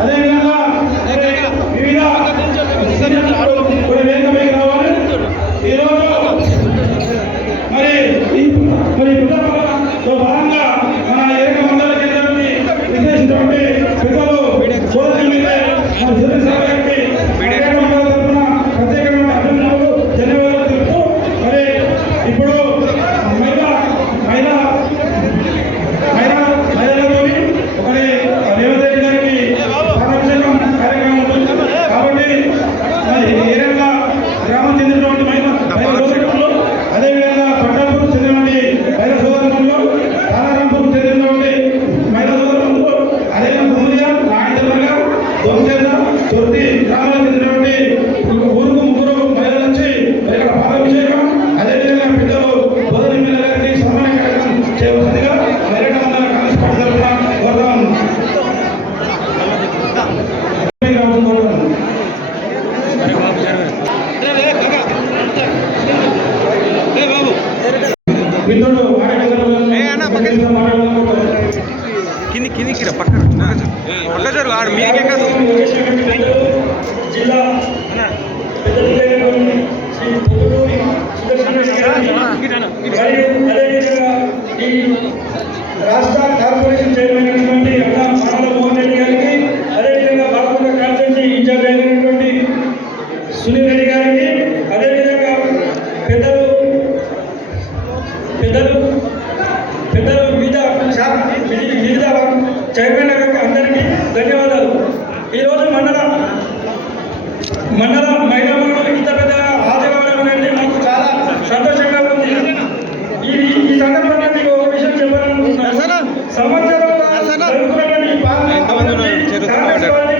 అదేవిధంగా వివిధ వేదికపైకి రావాలి. ఈరోజు మరి సో భాగంగా మన ఏక మండల కేంద్రాన్ని విశేషించినటువంటి పెద్దలు సోదరి మీద ప్రత్యేకమైన అభినందనలు ధన్యవాదాలు తెలుపుతూ మరి ఇప్పుడు మహిళలతోని ఒకరి రేవంత్ రెడ్డి గారికి పాలాభిషేకం కార్యక్రమం ఉంటుంది. కాబట్టి ఏరియా గ్రామం చెందినటువంటి మహిళ సోదరులు, అదేవిధంగా పట్టాపూర్ చెందినటువంటి మహిళా సోదరులు, తారారాంపూర్ చెందినటువంటి మహిళా సోదరులు, అదేవిధంగా ముందుగా నాయకులుగా దొంగ తొర్తి గ్రామాలకు చెందినటువంటి ఊరుకు ముగ్గురు మహిళలు వచ్చి ఇక్కడ పాలాభిషేకం, అదేవిధంగా పెద్దలు బోధన మీద గారికి సన్మాన కార్యక్రమం చేయవలసిందిగా మహిళా మండల కాంగ్రెస్ పార్టీ తరఫున కోరుతాం. మిత్రుడు కింది పక్క జరుగు ఆడు మీకే కాదు జిల్లా రాష్ట్ర కార్పొరేషన్ చైర్మన్ అయినటువంటి మానవ మోహన్ రెడ్డి గారికి, అదేవిధంగా బాపూర్ కాన్స్టిట్యూన్సీ ఇన్ఛార్జ్ అయినటువంటి సునీల్ రెడ్డి గారికి, అదేవిధంగా పెద్దలు వివిధ చైర్మన్ అందరికీ ధన్యవాదాలు. ఈరోజు మండల మహిళా మండలి ఇంత పెద్ద హాజరు అనేది నాకు చాలా సంతోషంగా ఉంది. ఈ సందర్భంగా మీకు ఒక విషయం చెప్పాలనుకుంటున్నాను. సంవత్సరం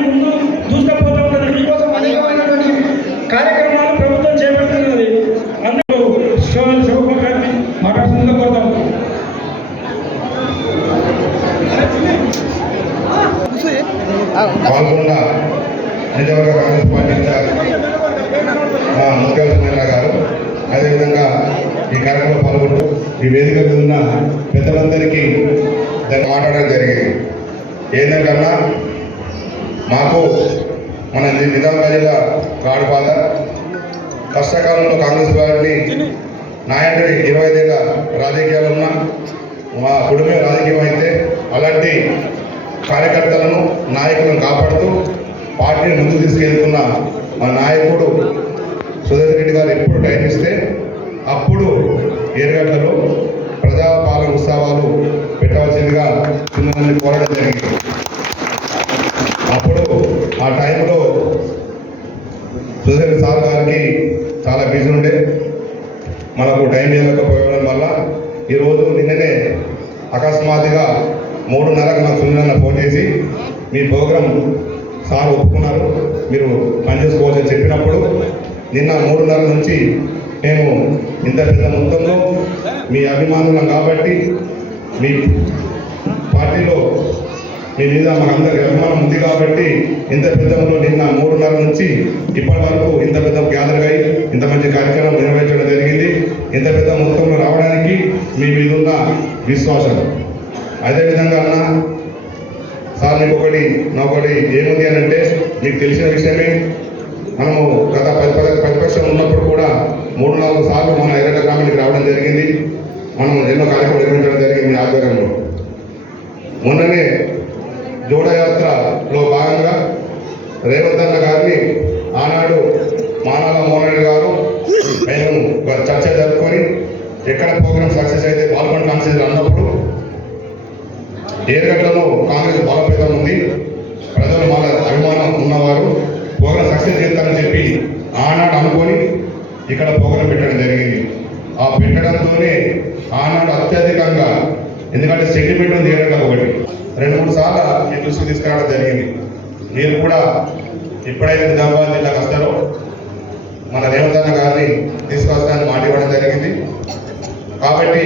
ముందు దూసుకుపోతూ ఉన్నది. మీకోసం అనేకమైనటువంటి కార్యక్రమాలు ప్రభుత్వం చేపడుతున్నది. అందరూ శివకుమార్ మాట్లాడుతుందో కోరుతాం. పాల్గొన్న నిజవర్గ కాంగ్రెస్ పార్టీ ముఖ్యమంత్రి సునీల్ గారు, అదేవిధంగా ఈ కార్యక్రమంలో పాల్గొంటూ ఈ వేదిక మీద ఉన్న పెద్దలందరికీ మాట్లాడడం జరిగింది. ఏంటంటే మాకు మన నిజామాబాద్ జిల్లా గాడ్ ఫాదర్, కష్టకాలంలో కాంగ్రెస్ పార్టీ నాయంటే 25 ఏళ్ళ రాజకీయాలు ఉన్న మా కుటుంబం రాజకీయం అయితే అలాంటి కార్యకర్తలను నాయకులను కాపాడుతూ పార్టీని ముందుకు తీసుకెళ్తున్న మా నాయకుడు సుధీర్ రెడ్డి గారు ఎప్పుడు టైం ఇస్తే అప్పుడు ఏరుగడ్డలో ప్రజాపాలన ఉత్సవాలు పెట్టవలసిందిగా కొంతమంది కోరడం జరిగింది. అప్పుడు ఆ టైంలో సుధీర్ సార్ గారికి చాలా బిజీ ఉండే మనకు టైం చేయలేకపోవడం వల్ల ఈరోజు నిన్ననే అకస్మాత్తుగా 3:30కు నాకు సునీల్ ఫోన్ చేసి మీ ప్రోగ్రాం సార్ ఒప్పుకున్నారు, మీరు పనిచేసుకోవచ్చని చెప్పినప్పుడు నిన్న 3:30 నుంచి మేము ఇంత పెద్ద మొత్తంలో మీ అభిమానులం కాబట్టి మీ పార్టీలో మీ మీద మనందరి అభిమానం ఉంది కాబట్టి ఇంత పెద్దలో నిన్న 3:30 నుంచి ఇప్పటి వరకు ఇంత పెద్ద గ్యాదర్ అయి ఇంత మంచి కార్యక్రమం నిర్వహించడం జరిగింది. ఇంత పెద్ద మొత్తంలో రావడానికి మీ మీద ఉన్న విశ్వాసం. అదేవిధంగా అన్న సార్ నాకొకటి ఏముంది అని అంటే, మీకు తెలిసిన విషయమే, మనము గత ప్రతిపక్షం ఉన్నప్పుడు కూడా 3-4 సార్లు మన ఎర్రగడ్డ గ్రామానికి రావడం జరిగింది. మనం ఎన్నో కార్యక్రమాలు నిర్వహించడం జరిగింది మీ ఆధ్వర్యంలో. మొన్ననే జోడయాత్రలో భాగంగా రేవంత్ అన్న గారిని ఆనాడు మానవ మోహన్ రెడ్డి గారు మేము చర్చ జరుపుకొని ఎక్కడ ప్రోగ్రామ్ సక్సెస్ అయితే పాల్గొని కాన్స్టిట్యూన్సీ అన్నప్పుడు ఏరుగడ్డలో కాంగ్రెస్ బలోపేతం ఉంది, ప్రజలు మన అభిమానం ఉన్నవారు ప్రోగ్రాం సక్సెస్ చేస్తారని చెప్పి ఆనాడు అనుకొని ఇక్కడ ప్రోగ్రాం పెట్టడం జరిగింది. ఆ పెట్టడంతోనే ఆనాడు అత్యధికంగా, ఎందుకంటే సెంటిమెంట్ ఉంది ఏరుగడ్డ ఒకటి 2-3 సార్లు మీ దృష్టికి తీసుకురావడం జరిగింది. మీరు కూడా ఎప్పుడైతే నిజామాబాద్ జిల్లాకు వస్తారో మన రేవంత్ అన్న గారిని తీసుకొస్తానని మాట ఇవ్వడం జరిగింది. కాబట్టి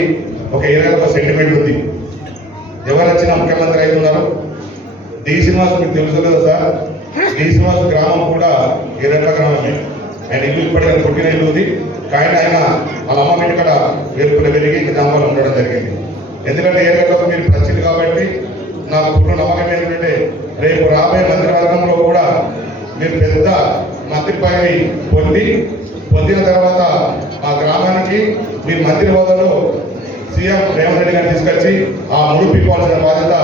ఒక ఏరియాలో ఒక సెంటిమెంట్ ఉంది. ఎవరు వచ్చినా ముఖ్యమంత్రి అవుతున్నారు. డి శ్రీనివాస్ మీకు తెలుసు కదా సార్, డి శ్రీనివాస్ గ్రామం కూడా ఏరెడ్ల గ్రామమే. ఆయన ఇల్లు ఇప్పటికీ పుట్టిన ఇల్లు ఉంది, కానీ ఆయన వాళ్ళ అమ్మ ఇంటి కూడా వెలుపున వెలిగి నిజామాబాద్లో ఉండడం జరిగింది. ఎందుకంటే ఏరెడ్లకు మీరు ప్రసిద్ధి కాబట్టి నాకు పూర్ణ నమ్మకం ఏంటంటే రేపు రాబోయే మంత్రివర్గంలో కూడా మీరు పెద్ద మంత్రి పదవి పొందిన తర్వాత ఆ గ్రామానికి మీరు మంత్రి హోదాలో సీఎం రేవంత్ రెడ్డి గారిని తీసుకొచ్చి ఆ ముడిపిపోవాల్సిన బాధ్యత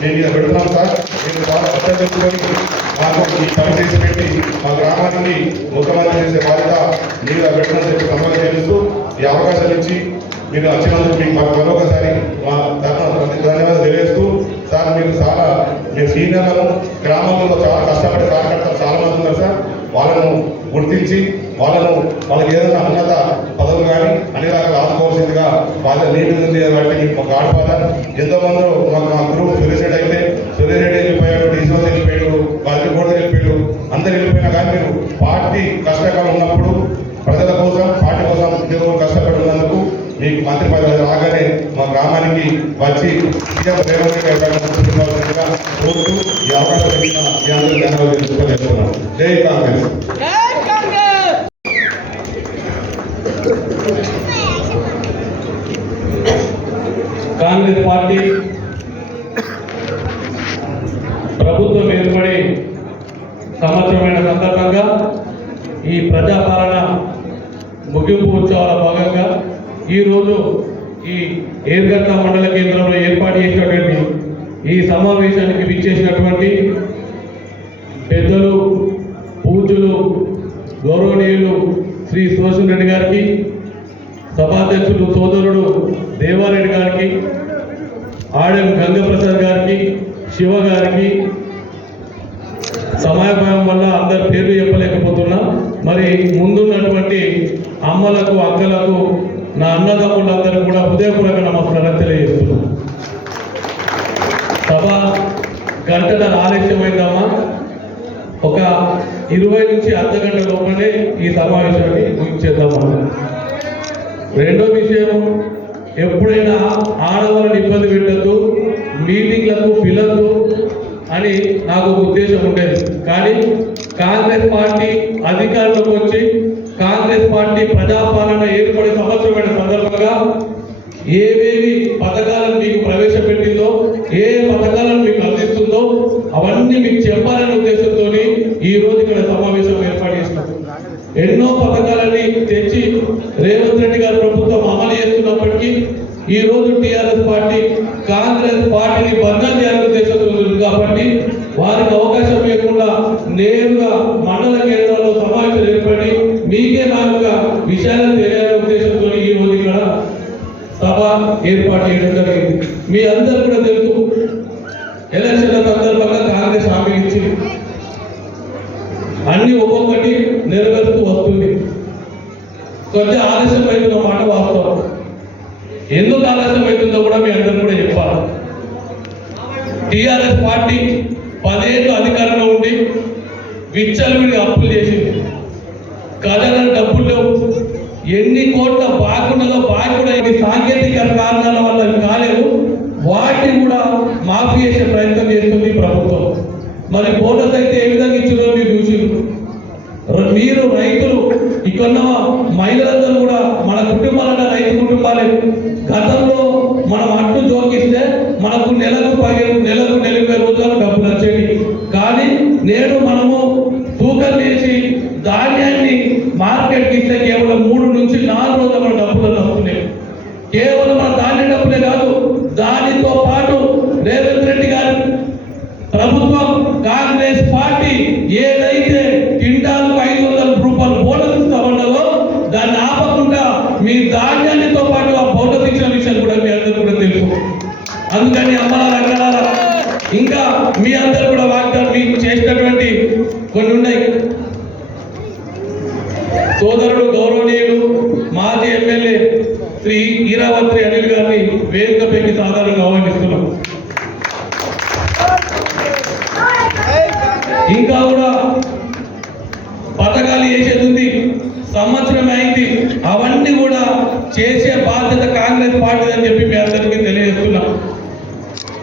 నేను మీద పెడుతున్నాం సార్. నేను బాగా అర్థం చేసుకొని మాకు ఈ పని చేసి పెట్టి మా గ్రామానికి ముఖ్యమంత్రి చేసే బాధ్యత మీద పెట్టడం చెప్పి సంబంధం చేస్తూ ఈ అవకాశం ఇచ్చి మీరు వచ్చినందుకు మీకు మరొకసారి మా తరఫున ధన్యవాదాలు తెలియజేస్తూ సార్ మీరు చాలా మీ సీనియర్లను గ్రామంలో చాలా కష్టపడే కార్యకర్తలు చాలా మంది ఉన్నారు సార్. వాళ్ళను గుర్తించి వాళ్ళకి ఏదైనా ఉన్నత పదవులు కానీ అన్ని రకాలు ఆదుకోవాల్సిందిగా వాళ్ళ నీటి ఉంది కాబట్టి ఒక ఆడపాదర్ ఎంతో మంది మా గురువు సురేష్ రెడ్డి అయితే సురేష్ రెడ్డి వెళ్ళిపోయాడు, డీసీఓ వెళ్ళిపోయాడు, వాళ్ళకి కూడా వెళ్ళిపోయాడు, అందరు వెళ్ళిపోయినా కానీ మీరు పార్టీ కష్టకాలం ఉన్నప్పుడు ప్రజల కోసం పార్టీ కోసం ఉద్యోగం కష్టపడుతున్నందుకు మీకు మంత్రి పదవి రాగానే మా గ్రామానికి వచ్చి సీఎం రేవంత్ రెడ్డి గారు కోరుతూ ఈ అవకాశం ఇచ్చిన మీ అందరూ ధన్యవాదాలు తెలుపుతున్నాను. జై కాంగ్రెస్. కాంగ్రెస్ పార్టీ ప్రభుత్వం ఏర్పడి సంవత్సరమైన సందర్భంగా ఈ ప్రజాపాలన ముగింపు ఉత్సవాల భాగంగా ఈరోజు ఈ ఏర్గట్ట మండల కేంద్రంలో ఏర్పాటు చేసినటువంటి ఈ సమావేశానికి విచ్చేసినటువంటి పెద్దలు, పూజ్యులు, గౌరవనీయులు శ్రీ సురేష్ రెడ్డి గారికి, సభాధ్యక్షులు సోదరుడు దేవారెడ్డి గారికి, ఆడెం గంగప్రసాద్ గారికి, శివ గారికి, సమయాభావం వల్ల అందరి పేర్లు చెప్పలేకపోతున్నా. మరి ముందున్నటువంటి అమ్మలకు, అక్కలకు, నా అన్నదమ్ములందరూ కూడా హృదయపూర్వక నమస్కారం తెలియజేస్తున్నాను. సభ గంటల ఆలస్యమైందమ్మా. ఒక 20 నుంచి అర్ధగంట లోపలే ఈ సమావేశాన్ని ముగించేద్దామా. రెండో విషయం, ఎప్పుడైనా ఆడవాళ్ళని ఇబ్బంది పెట్టద్దు, మీటింగ్లకు పిలవద్దు అని నాకు ఒక ఉద్దేశం ఉండేది. కానీ కాంగ్రెస్ పార్టీ అధికారంలోకి వచ్చి కాంగ్రెస్ పార్టీ ప్రజాపాలన ఏర్పడే సంవత్సరమైన సందర్భంగా ఏవేవి పథకాలను మీకు ప్రవేశపెట్టిందో, ఏ పథకాలను మీకు అందిస్తుందో అవన్నీ మీకు చెప్పాలనే ఉద్దేశంతో ఈ రోజు ఇక్కడ సమావేశం ఏర్పాటు చేస్తున్నాం. ఎన్నో పథకాలని తెచ్చి రేవంత్ రెడ్డి గారి ప్రభుత్వం అమలు చేస్తున్నప్పటికీ ఈ రోజు టీఆర్ఎస్ పార్టీ కాంగ్రెస్ పార్టీని బదనాం చేయాలనే ఉద్దేశంతో ఉంది కాబట్టి వారికి అవకాశం లేకుండా నేరుగా మండల కేంద్రాల్లో సమావేశం ఏర్పడి మీకే నా యొక్క విషయాలను తెలియాలనే ఉద్దేశంతో ఈ రోజు ఇక్కడ సభ ఏర్పాటు చేయడం జరిగింది. మీ అందరూ కూడా తెలుసు, ఎలక్షన్ల సందర్భంగా కాంగ్రెస్ హామీ ఇచ్చింది, అన్ని ఒక్కొక్కటి నెరవేరుతూ వస్తుంది. కొంచెం ఆలస్యం అవుతున్న మాట వాస్తవం. ఎందుకు ఆలస్యం అవుతుందో కూడా మీ అందరూ కూడా చెప్పాలి. టీఆర్ఎస్ పార్టీ 10 ఏళ్ళు అధికారంలో ఉండి విచ్చలవిడి అప్పులు చేసింది. ఖజానా డబ్బులు లేవు. ఎన్ని కోట్ల బాగున్నదో బాగా కూడా ఇది సాంకేతిక కారణాల వల్ల కాలేవు. వాటిని కూడా మాఫీ చేసే ప్రయత్నం చేస్తుంది ప్రభుత్వం. మరి బోనస్ అయితే ఏ విధంగా ఇచ్చిందో మీరు చూసిండ్రు. మీరు రైతులు ఇక్కడ మహిళలందరూ కూడా మన కుటుంబాలన్న రైతు కుటుంబాలే. గతంలో మనం అట్టు జోకిస్తే మనకు నెలకు 20 రోజులకు డబ్బులు వచ్చేవి. కానీ నేడు మనము తూకం చేసి ధాన్యాన్ని మార్కెట్కి ఇస్తే కేవలం 3 నుంచి 4 రోజుల మన డబ్బులు వస్తున్నాయి. కేవలం మన ధాన్య డబ్బులే కాదు, దానితో పాటు రేవంత్ రెడ్డి గారు ప్రభుత్వం కాంగ్రెస్ పార్టీ ఏదైతే కింటాలకు 500 రూపాయలు బోనస్ ఇస్తామన్నదో దాన్ని ఆపకుండా మీ ధాన్యానితో పాటు ఆ బోనస్ ఇచ్చిన విషయం కూడా మీ అందరూ కూడా తెలుసు. అందుకని అమ్మాల అక్కడాల ఇంకా మీ అందరూ కూడా వాగ్దానం మీకు చేసినటువంటి కొన్ని ఉన్నాయి. సోదరుడు గౌరవనీయులు మాజీ ఎమ్మెల్యే శ్రీ ఈరావత్రి అనిల్ గారిని వేదికపైకి సాధారణంగా ఆహ్వానిస్తున్నాం. ఇంకా కూడా పథకాలు చేసేది ఉంది, సంవత్సరం అయింది, అవన్నీ కూడా చేసే బాధ్యత కాంగ్రెస్ పార్టీ అని చెప్పి మీ అందరికీ తెలియజేస్తున్నాం.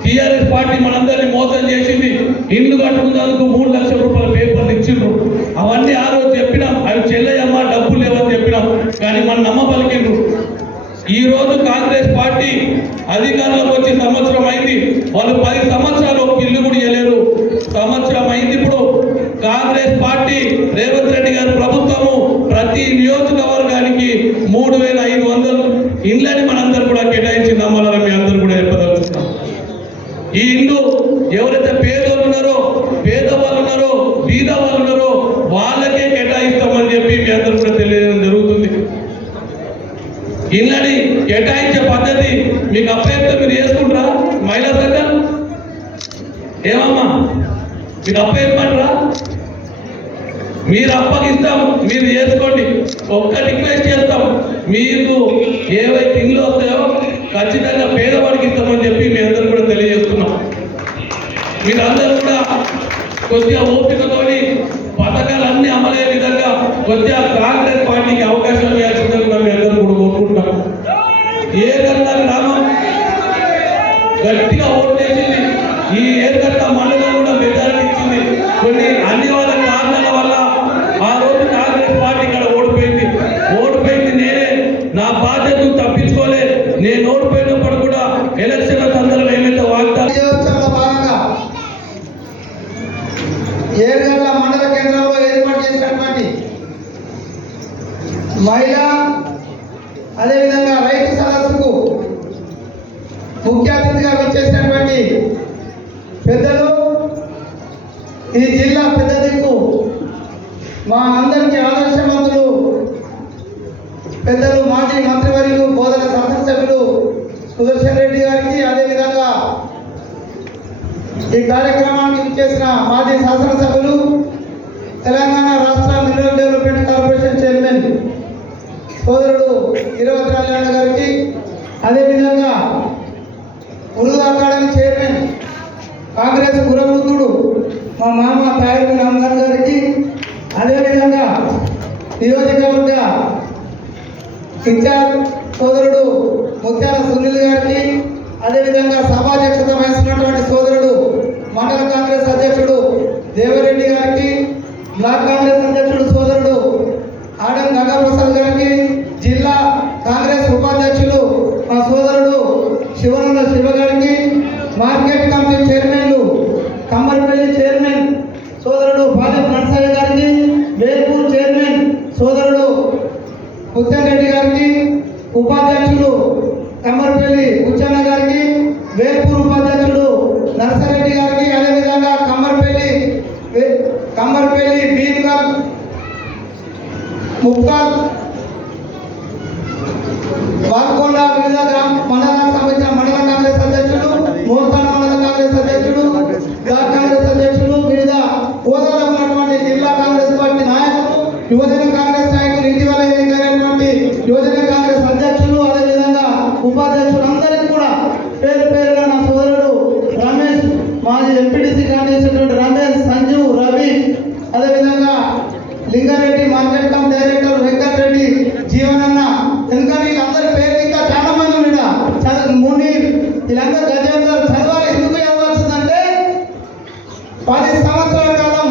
టీఆర్ఎస్ పార్టీ మనందరినీ మోసం చేసింది. ఇల్లు కట్టుకున్నందుకు 3 లక్షల రూపాయల పేపర్లు ఇచ్చిండ్రు. అవన్నీ ఆ రోజు చెప్పినాం, అవి చెల్లయ్యమ్మ డబ్బులు లేవని చెప్పినాం. కానీ మన నమ్మ పలికిండ్రు. ఈ రోజు కాంగ్రెస్ పార్టీ అధికారంలోకి వచ్చి సంవత్సరం అయింది. వాళ్ళు 10 సంవత్సరాలు అందరు కూడా కేటాయించి నమ్మాలని మీ అందరూ కూడా చెప్పదలుచుకున్నాం. ఈ ఇల్లు ఎవరైతే పేదవాళ్ళు ఉన్నారో, పేదవాళ్ళు ఉన్నారో, బీద వాళ్ళు ఉన్నారో వాళ్ళకే కేటాయిస్తామని చెప్పి మీ అందరూ కూడా తెలియజేయడం జరుగుతుంది. ఇళ్ళని కేటాయించే పద్ధతి మీకు అప్పయితే మీరు చేసుకుంటారా? మహిళా సంఘం ఏమమ్మా మీకు అప్పయిమంటారా? మీరు అప్పగిస్తాం, మీరు చేసుకోండి. ఒక్క రిక్వెస్ట్ చేస్తాం, మీకు ఏవైతే ఇండ్లు వస్తాయో ఖచ్చితంగా పేదవాడికి ఇస్తామని చెప్పి మీ అందరూ కూడా తెలియజేస్తున్నాం. మీరందరూ కూడా కొద్దిగా ఓపికతోని పథకాలన్నీ అమలయ్యే విధంగా కొద్దిగా కాంగ్రెస్ పార్టీకి అవకాశం ఇవ్వాల్సిందని కూడా మీ అందరూ కూడా కోరుకుంటున్నాం. ఏర్గట్ట గ్రామం గట్టిగా ఓట్లేసింది. ఈ ఏర్గట్ట మండలం కూడా మెజారిటీ ఇచ్చింది. కొన్ని అనివార్య కారణాల వల్ల ఆ రోజు కాంగ్రెస్ పార్టీ ఇక్కడ ఓడిపోయింది. నేనే నా బాధ్యతను తప్పించుకోలే. నేను ఓడిపోయినప్పుడు కూడా ఎలక్షన్ల సందర్భంలో ఏమైతే వాగ్దానం భాగంగా ఏర్గట్ల మండల కేంద్రంలో ఏర్పాటు చేసినటువంటి మహిళా అదేవిధంగా రైతు సదస్సుకు ముఖ్య అతిథిగా విచ్చేసినటువంటి పెద్దలు, ఈ జిల్లా పెద్ద దిక్కు మా అందరికీ ఆదర్శవంతులు పెద్దలు మాజీ మంత్రివర్యులు బోధన శాసనసభ్యులు సుదర్శన్ రెడ్డి గారికి, అదేవిధంగా ఈ కార్యక్రమానికి విచ్చేసిన మాజీ శాసనసభ్యులు తెలంగాణ రాష్ట్ర మినరల్ డెవలప్మెంట్ కార్పొరేషన్ చైర్మన్ సోదరుడు ఇరవత్రాలన్న గారికి, అదేవిధంగా ఉర్దూ అకాడమీ చైర్మన్ కాంగ్రెస్ గురవృద్ధుడు మా మామ తాయిరు రామగారు గారికి, అదేవిధంగా నియోజకవర్గ ఇన్ఛార్జ్ సోదరుడు ముత్యాల సునీల్ గారికి, అదేవిధంగా సభాధ్యక్షత వహిస్తున్నటువంటి సోదరుడు మండల కాంగ్రెస్ అధ్యక్షుడు దేవరెడ్డి గారికి, బ్లాక్ కాంగ్రెస్ అధ్యక్షుడు సోదరుడు ఆడం గంగాప్రసాద్ గారికి, జిల్లా కాంగ్రెస్ ఉపాధ్యక్షులు మా సోదరుడు శివనంద శివ గారికి, మార్కెట్ కమిటీ చైర్మన్లు కమ్మరిపల్లి చైర్మన్ సోదరుడు బాలెపు నరసయ్య గారికి, వేల్పూర్ చైర్మన్ సోదరుడు ముత్యం రెడ్డి గారికి, ఉపాధ్యక్షులు కమ్మరిపల్లి ఉచ్చన్న గారికి, వేల్పూర్ ఉపాధ్యక్షుడు నరసరెడ్డి గారికి, అదేవిధంగా కమ్మరిపల్లి భీమ్గల్ ముక్కాల్ వాల్కొండ వివిధ మండలానికి సంబంధించిన మండల కాంగ్రెస్ అధ్యక్షులు, మోర్తాన మండల కాంగ్రెస్ అధ్యక్షులు, బ్లాక్ కాంగ్రెస్ అధ్యక్షులు, వివిధ హోదాలో ఉన్నటువంటి జిల్లా కాంగ్రెస్ పార్టీ నాయకులు, యువజన కాంగ్రెస్ నాయకులు, ఇటీవల ఎన్నికైనటువంటి యువజన కాంగ్రెస్ అధ్యక్షులు, అదేవిధంగా ఉపాధ్యక్షులు అందరికీ కూడా పేరు పేరుగా నా సోదరుడు రమేష్, మాజీ ఎంపీటీసీ కాంగ్రెస్ రమేష్, సంజు, రవి, అదేవిధంగా Lingareddy, market cum director Venkatareddy, Jeevananna, ఎందుకంటే వీళ్ళందరి పేరు ఇంకా చాలా మంది ఉన్నారు. మునీర్, వీళ్ళందరూ గజేందర్ చదవాలి. ఎందుకు చదవాల్సిందంటే 10 సంవత్సరాల కాలం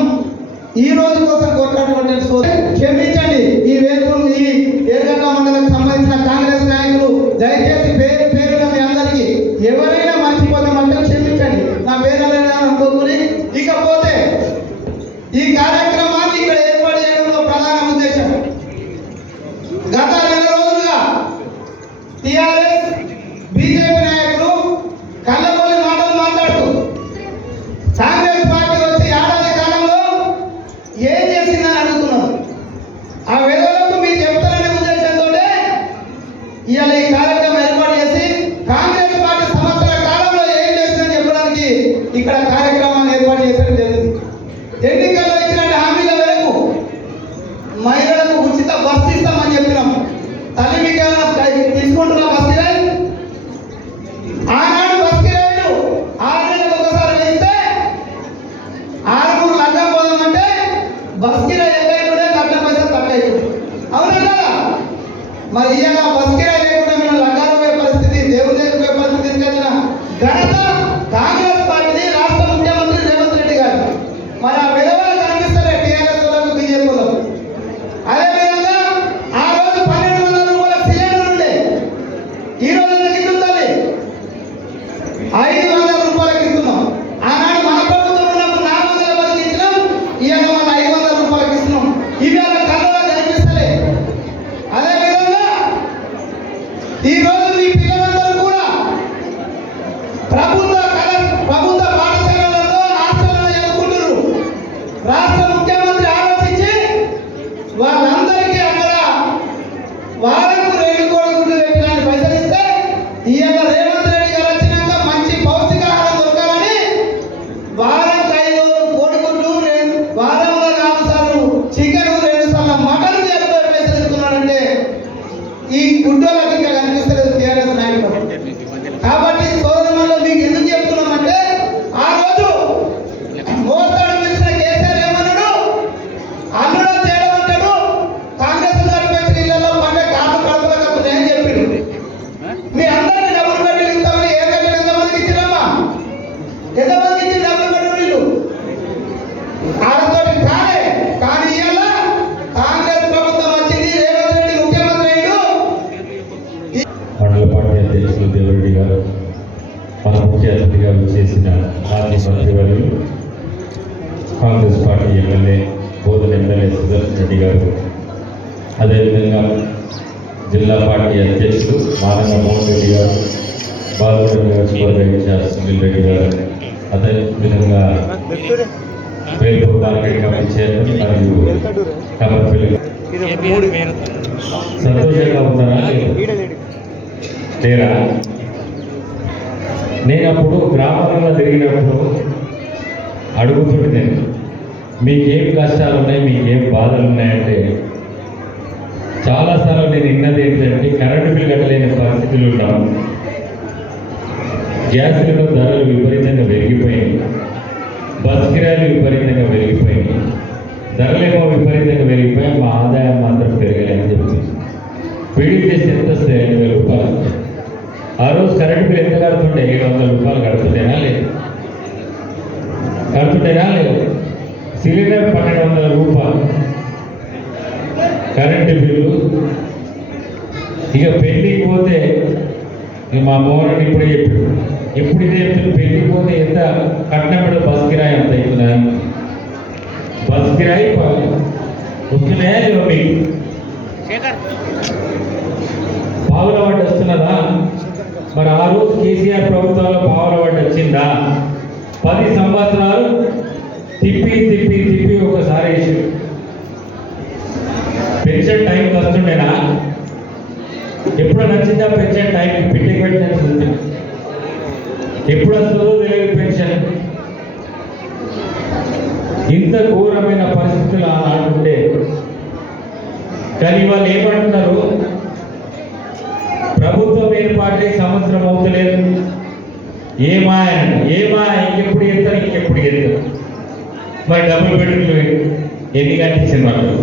ఈ రోజు కోసం కొట్టినటువంటి క్షమించండి. ఈ వేదికను ఈ ఏర్గట్ల మండలానికి సంబంధించిన కాంగ్రెస్ నాయకులు దయచేసి పేరు పేరున మీ అందరికీ ఎవరైనా మర్చిపోతే మాత్రం క్షమించండి, నా పేరు అనుకోకుని. ఇకపోతే ఈ కార్యక్రమాన్ని ఇక్కడ ఏర్పాటు చేయడంలో ప్రధాన ఉద్దేశం, గత 2 రోజులుగా టీఆర్ఎస్ బీజేపీ నాయకులు కళ్ళబొల్లి మాటలు మాట్లాడుతూ కాంగ్రెస్ పార్టీ వచ్చి ఏడాది కాలంలో ఏం చేసిందని అడుగుతున్నారు. ఆ వేదలకు మీరు చెప్తారనే ఉద్దేశంతో ఇవాళ ఈ కార్యక్రమం ఏర్పాటు చేసి కాంగ్రెస్ పార్టీ సంవత్సర కాలంలో ఏం చేసిందని చెప్పడానికి ఇక్కడ కార్యక్రమాన్ని ఏర్పాటు చేసడం జరిగింది. ఎన్నికల్లో ఇచ్చిన హామీల మేరకు మహిళలకు ఉచిత బస్సు ఇస్తామని చెప్పినాం. తల్లి మీకు తీసుకుంటున్న బస్సు కిరాయి, ఆనాడు బస్సు కిరాయిలు 6 నెలలకు ఒకసారి వేస్తే 6 లగ్గం పోదామంటే బస్సు కిరాయి ఎక్కైతే లగ్గం పైసలు తక్కువ. అవునా కదా? మరి ఇవాళ బస్సు కిరాయి లేకుండా మేము లగ్గాలు పోయే పరిస్థితి, దేవుని దగ్గర పోయే పరిస్థితి తీసుకొచ్చిన ఘనత కాంగ్రెస్ పార్టీది, రాష్ట్ర ముఖ్యమంత్రి రేవంత్ రెడ్డి గారు. మరి ఆ విధవలు కనిపిస్తారు టీఆర్ఎస్ వాళ్ళకు, బీజేపీ వాళ్ళకు. అదేవిధంగా ఆ రోజు 1200 రూపాయల సిలిండర్ ఉండే, ఈ రోజు గిట్టుతుంది 500 రూపాయలకి ఇస్తున్నాం. ఆనాడు మన ప్రభుత్వం ఉన్నప్పుడు 410కి ఇచ్చినాం, ఇవాళ మన 500 రూపాయలకి ఇస్తున్నాం. ఇవి వాళ్ళ కళ్ళలో కనిపిస్తలే. అదేవిధంగా కాంగ్రెస్ పార్టీ ఎమ్మెల్యే బోధన ఎమ్మెల్యే సుదర్శన్ రెడ్డి గారు, అదేవిధంగా జిల్లా పార్టీ అధ్యక్షుడు మానంగ మోహన్ రెడ్డి గారు, బాలగూడ నియోజకవర్గ ఇన్ఛార్జ్ సునీల్ రెడ్డి గారు, అదేవిధంగా వేల్పూర్ మార్కెట్ కమిటీ చైర్మన్ మరియు కమర్పల్లి సంతోషంగా ఉన్నారా లేరా? నేను అప్పుడు గ్రామాలలో తిరిగినప్పుడు అడుగుతుంటే మీకేం కష్టాలు ఉన్నాయి, మీకేం బాధలు ఉన్నాయంటే చాలాసార్లు నేను విన్నది ఏంటంటే కరెంటు బిల్లు కట్టలేని పరిస్థితులు ఉన్నాం, గ్యాసులలో ధరలు విపరీతంగా పెరిగిపోయాయి, బస్ కిరాయిలు విపరీతంగా పెరిగిపోయాయి, ధరలేమో విపరీతంగా పెరిగిపోయాయి, మా ఆదాయం మాత్రం పెరగలేదని చెప్తుంది. పీడీ చేసి ఎంత వస్తాయి? 5,000 రూపాయలు. ఆ రోజు కరెంటు బిల్ ఎంత కడుతుంటే 700 రూపాయలు కడుతుంటేనా లేదు? కడుతుంటేనా లేదు? సిలిండర్ 1,200 రూపాయలు కరెంటు బిల్లు. ఇక పెళ్ళికి పోతే మా మోహన్ ఇప్పుడే చెప్పాడు, ఎప్పుడు ఇదే చెప్తుంది, పెళ్ళికి పోతే ఎంత కట్నం పెడితే బస్ కిరాయి ఎంత అవుతుందని. బస్ కిరాయి వస్తున్నాయా లేవా? మీకు పావుల వాటి వస్తున్నదా? మరి ఆ రోజు కేసీఆర్ ప్రభుత్వంలో పావుల వాటి వచ్చిందా? 10 సంవత్సరాలు తిప్పి తిప్పి తిప్పి ఒకసారి వేసి పెన్షన్ టైంకి వస్తుండేనా? ఎప్పుడు నచ్చిందా పెన్షన్ టైంకి? పిట్టికి పెట్టినట్టు ఎప్పుడు వస్తుందో తెలియదు పెన్షన్. ఇంత ఘోరమైన పరిస్థితులు ఆనాడుంటే, కానీ వాళ్ళు ఏమంటున్నారు, ప్రభుత్వం ఏర్పాటై సంవత్సరం అవుతలేదు, ఏమా ఇంకెప్పుడు ఎత్తారు, ఇంకెప్పుడు ఎత్తారు. మరి డబ్బులు పెట్టుకుని ఎన్ని కట్టించింది వాళ్ళు?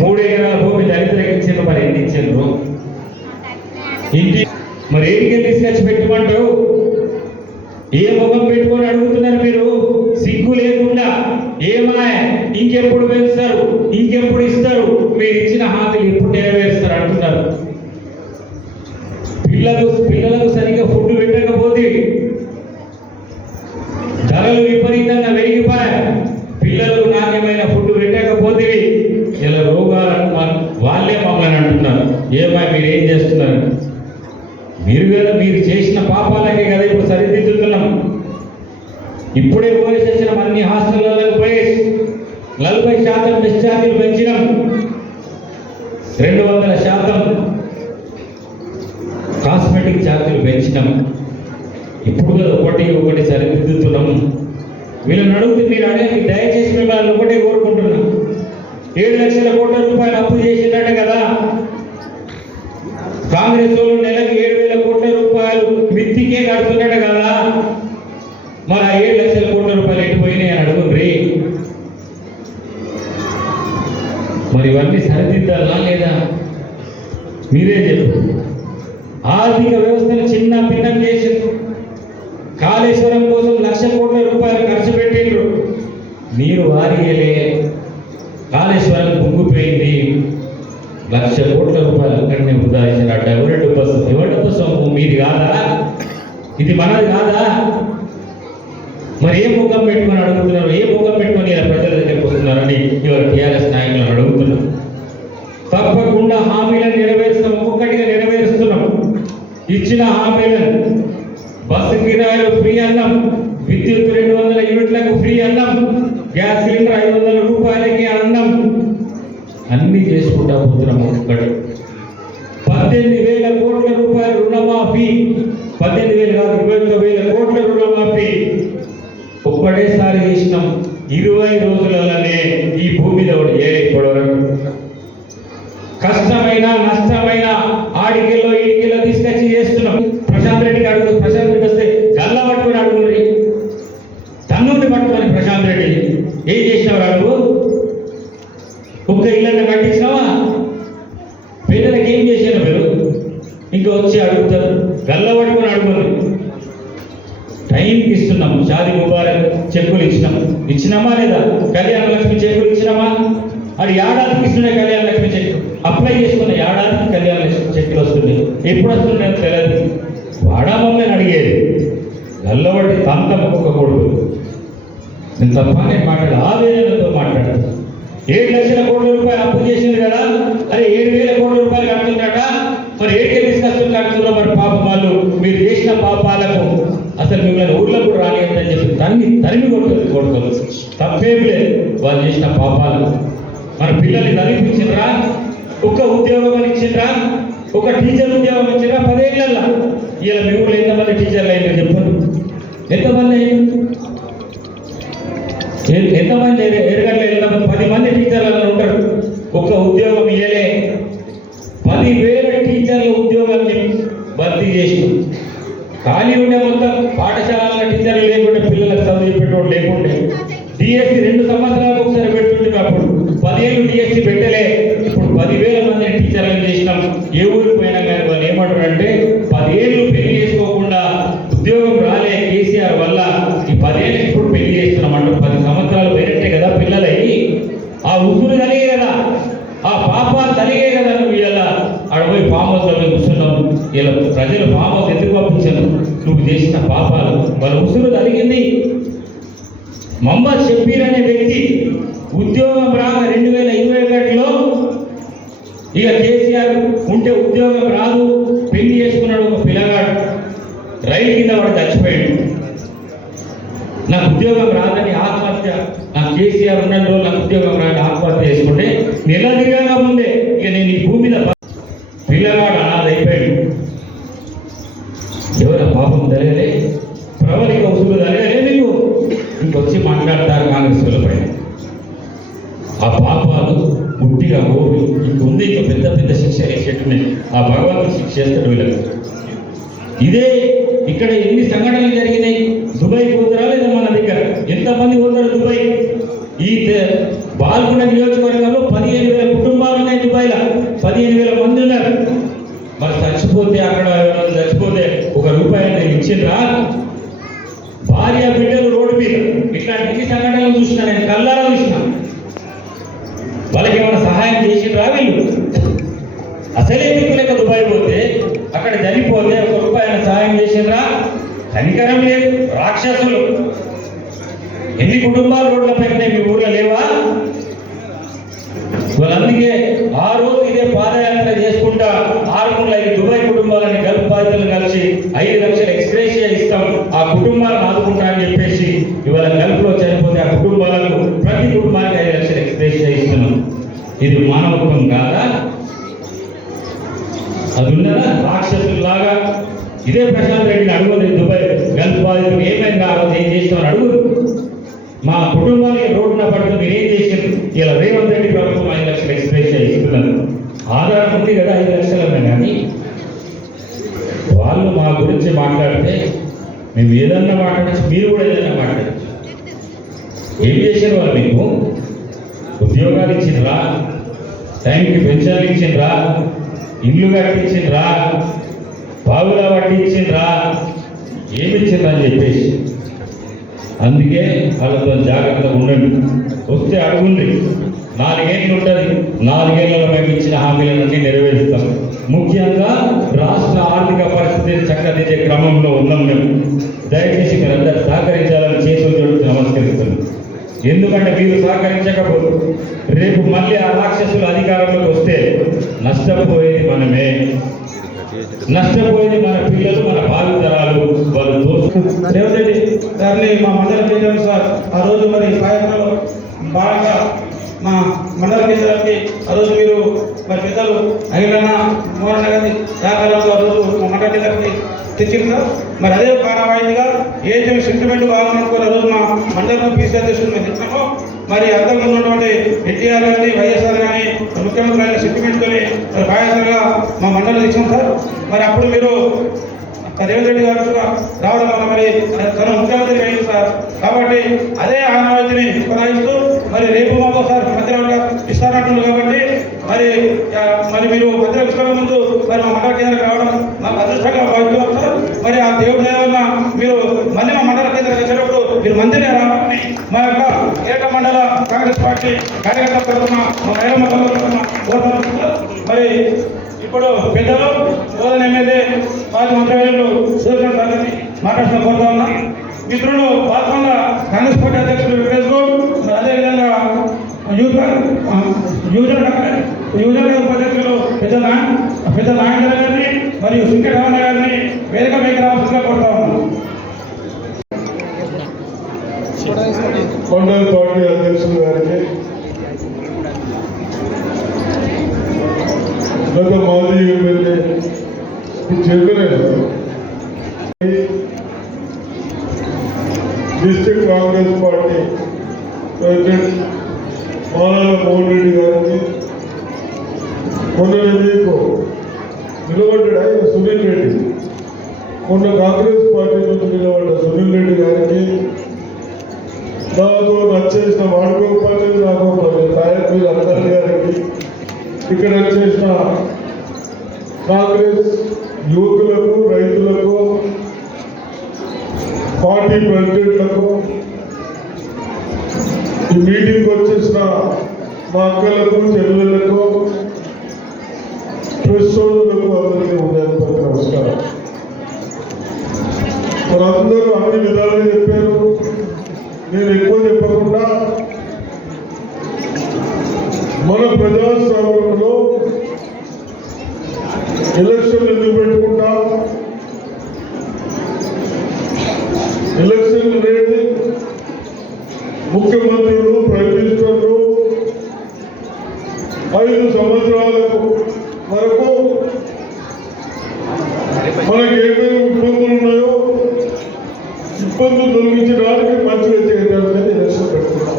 3 ఎకరాల భూమి దళితులకు ఇచ్చింది, మరి ఎన్ని ఇచ్చిండ్రు? ఇంటి మరి ఏడికి తీసుకొచ్చి పెట్టమంటావు? ఏ ముఖం పెట్టుకొని అడుగుతున్నారు మీరు? సిగ్గు లేకుండా ఇంకెప్పుడు పెంచుతారు, ఇంకెప్పుడు ఇస్తారు, మీరు ఇచ్చిన హామీలు ఎప్పుడు నెరవేరుస్తారు అంటున్నారు. పిల్లలకు సరిగ్గా ఫుడ్ పెట్టకపోతే ధరలు విపరీతంగా పెరిగిపోయాయి. పిల్లలకు నాణ్యమైన ఫుడ్ పెట్టకపోతే ఇలా రోగాలను వాళ్ళే మమ్మల్ని అంటున్నారు. మీరు ఏం చేస్తున్నారు? మీరు చేసిన పాపాలకే కదా ఇప్పుడు సరిదిద్దుతున్నాం. ఇప్పుడే పోయేసి వచ్చినాం, అన్ని హాస్టళ్లకు పోయేసి 40% డిశ్చార్జీలు పెంచినాం, 200% కాస్మెటిక్ ఛార్జీలు పెంచినాం. ఇప్పుడు కదా ఒకటి సరిదిద్దుతున్నాం. వీళ్ళని అడుగుతుంది, మీరు అడిగి దయచేసి మిమ్మల్ని ఒకటే కోరుకుంటున్నాం. 7 లక్షల కోట్ల రూపాయలు అప్పు చేసిందట కదా కాంగ్రెస్ వాళ్ళు, నెలకు 7,000 కోట్ల రూపాయలు మిత్తికే కడుతున్నాడు కదా. మరి ఆ 7 లక్షల కోట్ల రూపాయలు ఎటు పోయినాయి అని అడుగుండ్రి. మరి ఇవన్నీ సరిదిద్దాలా లేదా? మీరే చెప్పు. ఆర్థిక వ్యవస్థను చిన్న భిన్నం చేసిండ్రు. కాళేశ్వరం కోసం 1,00,000 కోట్ల రూపాయలు ఖర్చు పెట్టిండ్రు. నీరు వారియలే, కాళేశ్వరం కుంగిపోయింది. 1,00,000 కోట్ల రూపాయలు అక్కడనే వృధా చేసినట్ట. ఎవరి బస్సు మీది కాదా? ఇది మనది కాదా? మరి ఏ ముఖం పెట్టుకొని అడుగుతున్నారు? ఏ ముఖం పెట్టుకొని ఇలా ప్రజల దగ్గరికి వస్తున్నారని ఇవాళ టీఆర్ఎస్ నాయకులను అడుగుతున్నారు. తప్పకుండా హామీలను నెరవేరుస్తాం, ఒక్కొక్కటిగా నెరవేరుస్తున్నాం. ఇచ్చిన హామీలను బస్సు కిరాయిలు ఫ్రీ అన్నం, విద్యుత్ 200 యూనిట్లకు ఫ్రీ అన్నం, గ్యాస్ సిలిండర్ 500 రూపాయలకి అన్నం, అన్ని చేసుకుంటా పోతున్నాం. ఒక్కటి 18,000 కోట్ల రూపాయలు రుణమాఫీ, 18,000 కాదు 21,000 కోట్ల రుణమాఫీ ఒక్కటేసారి చేసినాం. 20 రోజులలోనే ఈ భూమి దేవుడు ఏడైపోవడం. కష్టమైన నష్టమైన ఆడికెల్లో ఈడికెల్లో తీసుకొచ్చి చేస్తున్నాం. ప్రశాంత్ రెడ్డికి అడుగు, ప్రశాంత్ రెడ్డి వస్తే గల్లా పట్టుకొని అడుగురి, తన్నుండి పట్టుకొని ప్రశాంత్ రెడ్డి ఏం చేసినావు అడుగు. ఒక్క ఇళ్ళని కట్టించినావా? పేదలకు ఏం చేశారు మీరు? ఇంకా వచ్చి అడుగుతారు, గల్లా పట్టుకొని అడుగుని. టైంకి ఇస్తున్నాం. షాదీ ముబారక్ చెక్కులు ఇచ్చినామా లేదా? కళ్యాణ లక్ష్మి చెక్కులు ఇచ్చినామా? అది ఏడాదికి ఇస్తున్న కళ్యాణ లక్ష్మి చెక్కు అప్లై చేసుకున్న ఏడాదికి కళ్యాణ లక్ష్మి చెక్కులు వస్తున్నాయి. ఎప్పుడు వస్తున్నాయో తెలియదు. వాడా మమ్మల్ని అడిగేది, గల్లబట్టి తంత మొక్క కొడుకు నేను తప్ప నేను మాట్లాడు ఆవేదనతో మాట్లాడతాను. 7 లక్షల కోట్ల రూపాయలు అప్పు చేసింది కదా, అరే 7,000 కోట్ల రూపాయలు కడుతుందట, మరి ఏడికే తీసుకొస్తున్న కడుతుందో మరి పాపం వాళ్ళు మీరు చేసిన పాపాలకు అసలు మిమ్మల్ని ఊర్లో కూడా రానియద్దని చెప్పి తరిమి కొడుతుంది. తప్పేం లేదు వాళ్ళు చేసిన పాపాలు. మన పిల్లల్ని చదివించిండ్రా, ఒక్క ఉద్యోగం అని ఇచ్చిండ్రా, ఒక టీచర్ ఉద్యోగం ఇచ్చిండ్రా 10 ఏళ్ళల్లో. ఇలా మీ ఊళ్ళో ఎంతమంది టీచర్లు అయ్యారు చెప్పండి, ఎంతమంది అయ్యారు? ఎంతమంది ఎరగట్లేదు, ఎంతమంది 10 మంది టీచర్లు ఉంటారు, ఒక్క ఉద్యోగం ఇయ్యలే. 10,000 టీచర్ల ఉద్యోగాన్ని భర్తీ చేసి ఖాళీ ఉండే మొత్తం పాఠశాలల టీచర్లు లేకుంటే పిల్లలకు చదువు చెప్పేటోడు లేకుంటే డిఎస్సి 2 సంవత్సరాలకు ఒకసారి పెడుతుంటే అప్పుడు 10 ఏళ్ళు డిఎస్సి పెట్టలే. ఇప్పుడు 10,000 మంది టీచర్లను చేసినాం. ఏ ఊరికి పోయినా కానీ వాళ్ళు ఏమంటారంటే 10 ఏళ్ళు పెళ్లి చేసుకోకుండా ఉద్యోగం రాలే కేసీఆర్ వల్ల ఈ 10 ఏళ్ళకి ఇప్పుడు పెళ్లి చేస్తున్నాం అంటారు. 10 సంవత్సరాలు పోయినట్టే కదా పిల్లలయ్యి, ఆ ఉసురు కలిగే కదా, ఆ పాపాలు కలిగే కదా. నువ్వు ఇలా అడపోయి ఫామ్ హౌస్లో పోయి కూర్చున్నావు. ఇలా ప్రజలు ఫామ్ హౌస్ ఎందుకు పంపించాను? నువ్వు చేసిన పాపాలు వాళ్ళ ఉసురు కలిగింది. మహమ్మద్ షబ్బీర్ అనే వ్యక్తి ఉద్యోగం రాక 2021లో ఇక కేసీఆర్ ఉంటే ఉద్యోగం రాదు, పెళ్లి చేసుకున్నాడు. ఒక పిల్లగాడు రైలు కింద వాడు చచ్చిపోయాడు. నాకు ఉద్యోగం రాదని ఆత్మహత్య, నాకు కేసీఆర్ ఉన్న రోజు నాకు ఉద్యోగం రాని ఆత్మహత్య చేసుకుంటే నెల తిరగగా ముందే ఇక నేను ఈ భూమి మీద పిల్లగాడు అనాథ అయిపోయాడు. ఎవరి పాపం తెలియలే, ప్రబలిక ఉసులు తెలియలే. మీకు ఇంకొచ్చి మాట్లాడతారు కాంగ్రెస్ వాళ్ళపై. ఆ పాపాలు ముట్టిగా ఓపి ఇంకొంది, ఇంకో పెద్ద పెద్ద శిక్ష వేసేట్టున్నాయి. ఆ భగవంతుడు శిక్ష చేస్తాడు వీళ్ళకి. ఇదే ఇక్కడ ఎన్ని సంఘటనలు జరిగినాయి. దుబాయ్ పోతారా లేదా మన దగ్గర? ఎంతమంది పోతారు దుబాయ్? ఈ బాల్కొండ నియోజకవర్గంలో 15,000 కుటుంబాలు ఉన్నాయి. దుబాయ్లో 15,000 మంది ఉన్నారు. మరి చచ్చిపోతే అక్కడ చచ్చిపోతే ₹1 నేను ఇచ్చిండ్రా? భార్య బిడ్డలు రోడ్డు మీద ఇట్లాంటి ఎన్ని సంఘటనలు చూసినా, నేను కళ్ళారా చూసిన. వాళ్ళకి ఏమైనా సహాయం చేసిండ్రా వీళ్ళు? అసలే దిక్కులేక దుబాయ్ పోతే అక్కడ చనిపోతే ₹1 సహాయం చేసిండ్రా? కనికరం లేదు. రాక్షసులు. ఎన్ని కుటుంబాలు రోడ్లపై ఉన్నాయి మీ ఊర్లో లేవా? వాళ్ళందుకే ఆ రోజు ఇదే పాదయాత్ర చేసుకుంటా 6 దుబాయ్ కుటుంబాలని గల్ఫ్ బాధితులు కలిసి 5 లక్షల ఎక్స్గ్రేషియా ఇస్తాం, ఆ కుటుంబాలను ఆదుకుంటా అని చెప్పేసి ఇవాళ గల్ఫ్లో చనిపోతే ఆ కుటుంబాలకు ప్రతి కుటుంబానికి 5 లక్షల ఎక్స్గ్రేషియా ఇస్తున్నాం. ఇది మానవత్వం కాదా? అది ఉన్నదా? రాక్షసులాగా ఇదే ప్రశాంత్ రెడ్డిని అడుగుతుంది. దుబాయ్ గల్ఫ్ బాధితులు ఏమైంది కావాలి, ఏం చేస్తామని అడుగురు. మా కుటుంబానికి రోడ్డున పడుతుంది, మీరు ఏం చేసారు? ఇలా రేవంత్ రెడ్డి ప్రభుత్వం 5 లక్షల ఎక్స్ప్రెస్ ఇస్తున్నారు. ఆధారం ఉంది కదా 5 లక్షలన్నా. కానీ వాళ్ళు మా గురించి మాట్లాడితే మేము ఏదన్నా మాట్లాడచ్చు, మీరు కూడా ఏదన్నా మాట్లాడచ్చు. ఏం చేశారు వాళ్ళు? మీకు ఉద్యోగాలు ఇచ్చిండ్రా? టైంకి పెన్షన్లు ఇచ్చిండ్రా? ఇల్లు కట్టించిండ్రా? బావులా పట్టించిండ్రా? ఏమి ఇచ్చిండ్రా అని చెప్పేసి. అందుకే వాళ్ళతో జాగ్రత్తగా ఉండండి. వస్తే అడుగుంది. 4 ఏళ్ళు ఉంటుంది. 4 ఏళ్లలో మేము ఇచ్చిన హామీలన్నీ నెరవేరుస్తాం. ముఖ్యంగా రాష్ట్ర ఆర్థిక పరిస్థితిని చక్కదిద్దే క్రమంలో ఉన్నాం మేము. దయచేసి మీరందరూ సహకరించాలని చేతులు జోడించి నమస్కరిస్తున్నాం. ఎందుకంటే మీరు సహకరించకపోతే రేపు మళ్ళీ ఆ రాక్షసులు అధికారంలోకి వస్తే నష్టపోయేది మనమే, నష్టపోయేది మన పిల్లలు, మన భావితరాలు. వాళ్ళు రేవంత్ రెడ్డి గారిని మా మండల కేంద్రం సార్ ఆ రోజు మరి సాయంత్రంలో బాగా మా మండల కేంద్రానికి ఆ రోజు మీరు మరి పెద్దలు అఖిలన్న మోహన్ గారిని సహకారంలో ఆ రోజు మా మండల కేంద్రానికి తెచ్చింది సార్. మరి అదే కారణమైందిగా ఏదైతే సెంటిమెంట్ కావాలనుకున్న రోజు మా మండలం పీసీ అధ్యక్షులు మేము తెచ్చినామో మరి అంతకు ఉన్నటువంటి ఎన్టీఆర్ కానీ వైఎస్ఆర్ కానీ ముఖ్యమంత్రి గారి సెంటిమెంట్తో మరి బాధ్యతగా మా మండలం తెచ్చాం సార్. మరి అప్పుడు మీరు రేవంత్ రెడ్డి గారు రావడం వల్ల మరి తన ముఖ్యమంత్రి అయింది సార్. కాబట్టి అదే ఆనవాయితీని కొనసాగిస్తూ మరి రేపు మాకు సార్ మధ్యలో ఇస్తారంటున్నారు. కాబట్టి మరి మీరు మధ్యలో ఇస్తున్న ముందు మరి మా మండల కేంద్రానికి రావడం మాకు అదృష్టంగా భావిస్తున్నాం సార్. మరి ఆ దేవుడి దయ వల్ల మీరు మళ్ళీ మా మండల కేంద్రానికి వచ్చినప్పుడు మీరు మంత్రిగా రావాలని మా యొక్క ఏక మండల కాంగ్రెస్ పార్టీ కార్యకర్త తరఫున మా మహిళమ్మ తరఫున కోరుతున్నాం. మరి ఇప్పుడు పెద్దలు బోధన ఎమ్మెల్యే మాజీ మంత్రివర్యులు సుదర్శన్ గారిని మాట్లాడుతున్న కోరుతా ఉన్నా. మిత్రులు బాల్కొండ కాంగ్రెస్ పార్టీ అధ్యక్షులు యువజన ఉపాధ్యక్షులు పెద్ద నాగేంద్ర గారిని మరియు సింకరామన్న గారిని వేదిక మీద రావాల్సిందిగా కోరుతా ఉన్నాను. మండల పార్టీ అధ్యక్షులు గారికి, గత మాజీ ఎమ్మెల్యే చెప్పిన district Congress party president Malala Mohan Reddy గారికి, మొన్న మీకు నిలబడ్డాడు సునీల్ రెడ్డి, మొన్న కాంగ్రెస్ పార్టీ నుంచి నిలబడ్డ సునీల్ రెడ్డి గారికి, నాకు నచ్చేసిన వాడుకోపల్లి నాకు రాయల్ అందరి గారికి, ఇక్కడ వచ్చేసిన కాంగ్రెస్ యువకులకు, రైతులకు, పార్టీ ప్రెసిడెంట్లకు, ఈ మీటింగ్కి వచ్చేసిన మా అక్కలకు, చెల్లెళ్లకు, ప్రెస్ సోదరులకు అందరికీ ఉదయపూర్వక నమస్కారం. మనందరూ అన్ని విధాలుగా చెప్పారు. నేను ఎక్కువ చెప్పకుండా మన ప్రజాస్వామ్యంలో ఎలక్షన్లు ఎందుకు పెట్టుకుంటా, ఎలక్షన్లు అనేది ముఖ్యమంత్రులు, ప్రైమ్ మినిస్టర్లు 5 సంవత్సరాలకు వరకు మనకి ఏమేమి ఇబ్బందులు ఉన్నాయో ఇబ్బందులు తొలగించడానికి మంచిగా చేయడానికి ఎలక్షన్ పెట్టుకున్నాం.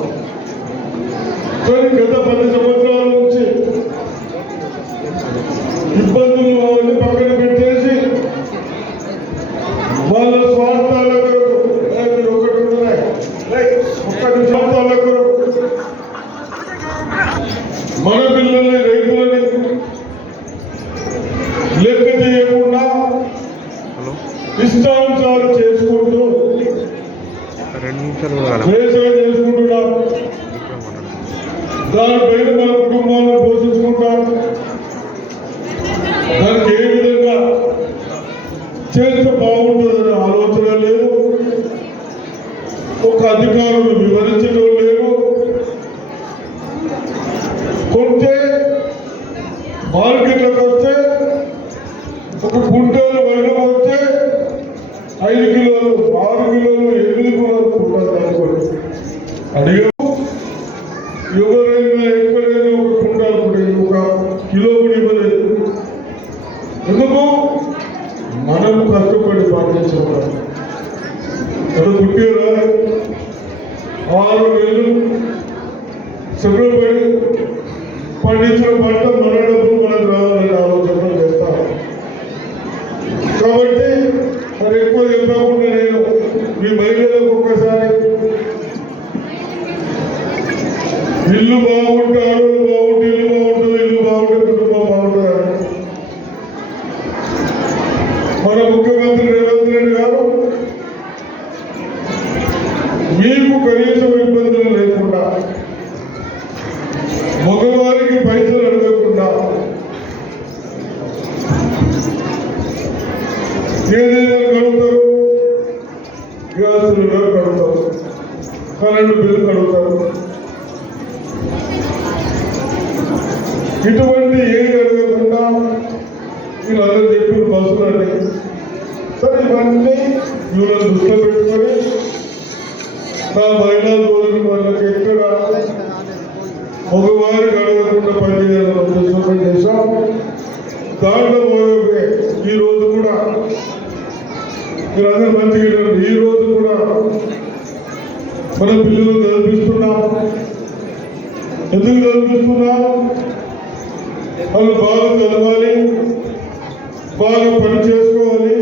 కానీ గత 10 సంవత్సరాల నుంచి ఇబ్బందులు అవన్నీ పక్కన పెట్టేసి వాళ్ళ స్వార్థాల కొరకు స్వార్థాల కొరకు మన పిల్లల్ని, రైతులని లెక్క చేయకుండా ఇష్టానుసారం చేసుకుంటూ వ్యవసాయం చేసుకుంటున్నాం. దానిపైన మన కుటుంబాలను పోషించుకుంటాం. దానికి ఏ విధంగా చేస్తే బాగుంటుందనే ఆలోచన లేదు. ఒక అధికారులు వివరించడం లేదు. కొంటే మార్కెట్లకు వస్తే ఒక గుంటలు బయటకు వస్తే 5 కిలోలు, 6 కిలోలు, 8 కిలోలు కుంటారు. దానికోటి అడిగా ఎవరైనా ఎక్కడైనా ఒక కుంటాలు ఒక కిలో కూడా ఇవ్వలేదు. ఎందుకు? మనం కష్టపడి పండించుకుంటాం. అది పుట్టిరా 6 నెలలు శ్రమపడి పండించిన పంట మన డబ్బులు మనకు రావాలని ఆలోచన చేస్తాం. కాబట్టి మరి ఎక్కువ చెప్పకుండా నేను మీ మహిళలకు ఒక్కసారి ఇల్లు బాగుంటే ఆడలు బాగుంటే ఇల్లు బాగుంటుంది, ఇల్లు బాగుంటే కుటుంబం బాగుంటుంది. మన ముఖ్యమంత్రి రేవంత్ రెడ్డి గారు మీకు కనీసం ఇబ్బందులు లేకుండా, మగవారికి పైసలు అడగకుండా, ఏదైనా కడుగుతారు, గ్యాస్ సిలిండర్ కడుగుతారు, కరెంటు బిల్లు కడుగుతారు. ఇటువంటి ఏది అడగకుండా వీళ్ళందరూ చెప్పిన బస్సులండి. సరే ఇవన్నీ వీళ్ళని దృష్టిలో పెట్టుకొని నా మహిళా సోదరుల వాళ్ళకి ఎక్కడ మగవారికి అడగకుండా పనిచేయాలని చేశాం. దాంట్లో ఈ రోజు కూడా మీరందరూ మంచిగా ఈ రోజు కూడా మన పిల్లలు చదివిస్తున్నాం. ఎందుకు చదివిస్తున్నాం? వాళ్ళు బాగా చదవాలి, బాగా పని చేసుకోవాలి,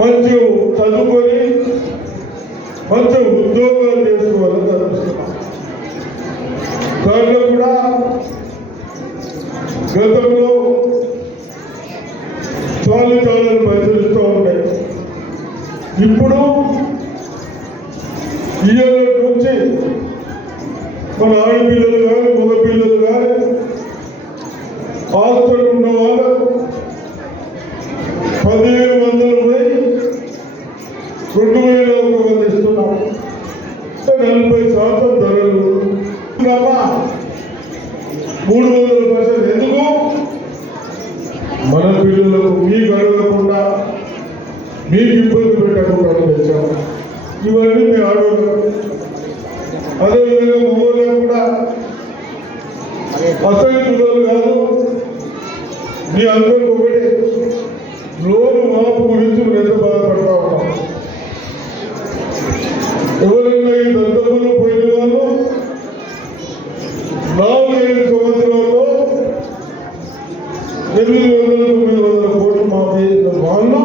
మంచిగా చదువుకొని మంచి ఉద్యోగాలు చేసుకోవాలని చదివిస్తున్నాం. దాంట్లో కూడా గతంలో చాలా పరిశీలిస్తూ ఉంటాయి. ఇప్పుడు ఈ నుంచి మన ఆడపిల్లలు కానీ మగ పిల్లలు కానీ ఆస్తులు ఉన్న వాళ్ళు 1500 పోయి 2000 మంది ఇస్తున్నాం. 40% ధరలు 300% ఎందుకు? మన పిల్లలకు మీకు అడగకుండా మీకు ఇబ్బంది పెట్టకుండా తెచ్చాము. ఇవన్నీ మీ ఆడవాళ్ళు. అదేవిధంగా మగవాళ్ళకు కూడా అసలు కాదు, మీ అందరికి ఒకటి లోను మాపు గురించి ఎంత బాధపడతా ఉన్నాం. ఎవరైనా ఈ దంతములు పోయిన వాళ్ళు 4-5 సంవత్సరాల్లో 800-900 కోట్లు మాఫీ చేసిన వాళ్ళు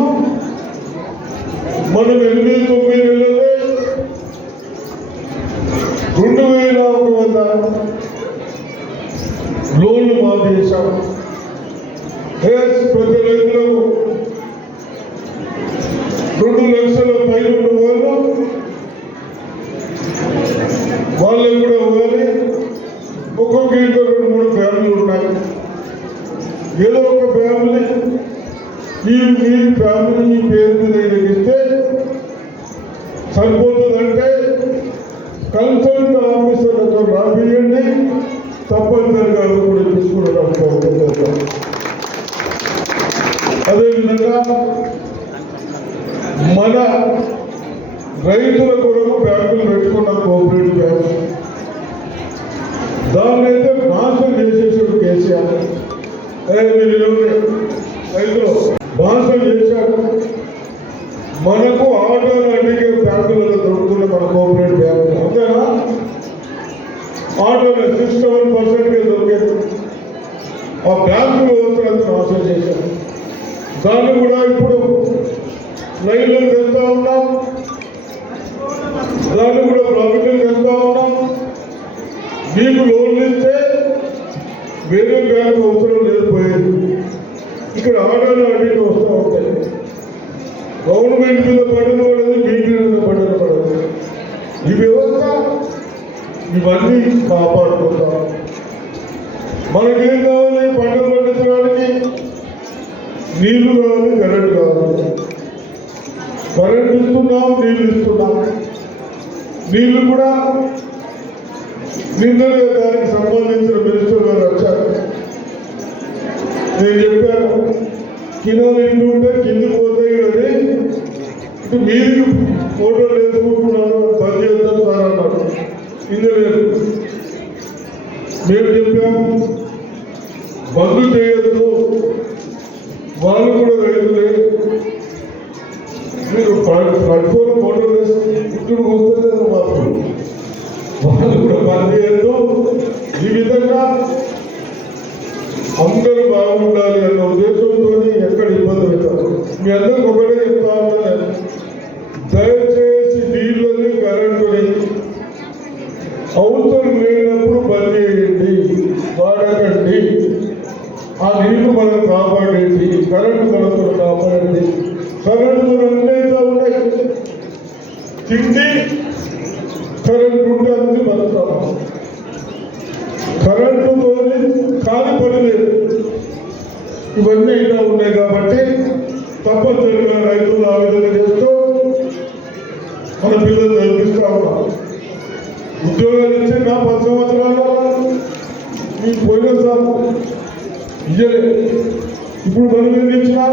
మనం 8-9 నెలలే 2100 లోన్లు మాఫీ చేశాం. ప్రతి రైతులకు 2 లక్షల పైన వాళ్ళకు కూడా ఇవ్వాలి. ఒక్కొక్క ఇంట్లో 2-3 ఫ్యామిలీలు ఉన్నాయి. ఏదో ఒక ఫ్యామిలీ మీ ఫ్యామిలీ మీ పేరు మీద ఇస్తే సరిపోతుందంటే కన్సల్ట్ ఆఫీసర్లతో రాబియండి. తప్పనిసరిగా కూడా తీసుకుని అదేవిధంగా మన రైతుల కొరకు బ్యాంకులు పెట్టుకున్న కోఆపరేటివ్ బ్యాంకు దాన్ని అయితే నాశనం చేసేసాడు కేసీఆర్. మీరు రైతులు నాశనం చేశాడు. మనకు ఆటోలు అడిగే బ్యాంకులలో దొరుకుతున్న మన కోఆపరేటివ్ బ్యాంకు అంతేనా? ఆటోలు 67% దొరికేది. ఆ బ్యాంకు వ్యవస్థలంతా నాశనం చేశారు. దాన్ని కూడా ఇప్పుడు లైన్లో తెస్తా ఉన్నాం. దాన్ని కూడా ప్రాఫిట్లు తెస్తా ఉన్నాం. మీకు లోన్లు ఇస్తే వేరే బ్యాంకు అవసరం లేకపోయేది. ఇక్కడ ఆటోలు అడిగి వస్తూ ఉంటాయి. గవర్నమెంట్ మీద పడదు పడదు, మీ మీద పడదు పడదు. ఈ వ్యవస్థ ఇవన్నీ కాపాడుకుంటాం. మనకేం కావాలి? పంటలు పండించడానికి నీళ్లు కావాలి, కరెంట్ కావాలి. కరెంట్ ఇస్తున్నాం, నీళ్లు ఇస్తున్నాం. నీళ్లు కూడా నిన్ననే దానికి సంబంధించిన మినిస్టర్ గారు వచ్చారు. నేను చెప్పాను, కింద ఇంటి ఉంటే కిందికి పోతాయి కానీ ఇటు మీరు ఫోటోలు వేసుకుంటున్నాను బంద్ చేద్దాం సార్ అన్నారు. కింద లేదు. మేము చెప్పాము బంద్ చేయొద్దు, వాళ్ళు కూడా రైతులే. మీరు ప్లాట్ఫామ్ ఫోటోలు వేసి ఇక్కడికి వస్తుంది మాత్రం వాళ్ళు కూడా బంద్ చేయొద్దు. ఈ విధంగా అందరూ బాగుండాలి అన్న ఉద్దేశంతో ఎక్కడ ఇబ్బంది అవుతారు. మీ అందరికి ఒకటే చెప్తా ఉన్నాను, దయచేసి నీళ్ళని కరెంటుని అవసరం లేనప్పుడు బంద్ చేయండి, వాడకండి. ఆ నీళ్లు మనం కాపాడండి, కరెంటు మనతో కాపాడండి. కరెంటు అన్నీ ఉన్నాయి. తిండి కరెంటు ఉంటే అన్ని బతుకుతాం. కరెంటుతో కాని పని లేదు. ఇవన్నీ అయినా ఉన్నాయి కాబట్టి తప్పనిసరిగా రైతులు ఆ విధంగా చేస్తూ మన పిల్లలు చదివిస్తూ ఉన్నాం. ఉద్యోగాలు ఇచ్చి నా 10 సంవత్సరాలు మీకు పోయిన సార్ ఇయ్యలే. ఇప్పుడు మనం ఏం ఇచ్చినా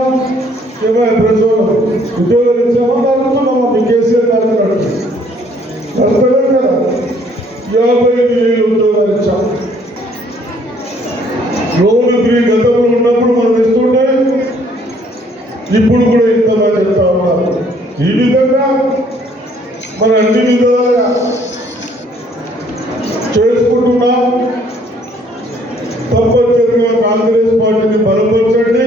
ఉద్యోగాలు ఇచ్చామా అనుకున్నామా? మీ కేసీఆర్ అడుగుతాడు కదా. 55,000 ఉద్యోగాలు ఇచ్చాం. లోన్ ఫ్రీ గతంలో ఉన్నప్పుడు మనం ఇస్తుంటే ఇప్పుడు కూడా ఇంతమంది చెప్తా ఉన్నారు. ఈ విధంగా మన అన్ని విధాలుగా చేసుకుంటున్నాం. తప్పనిసరిగా కాంగ్రెస్ పార్టీని బలపరచండి.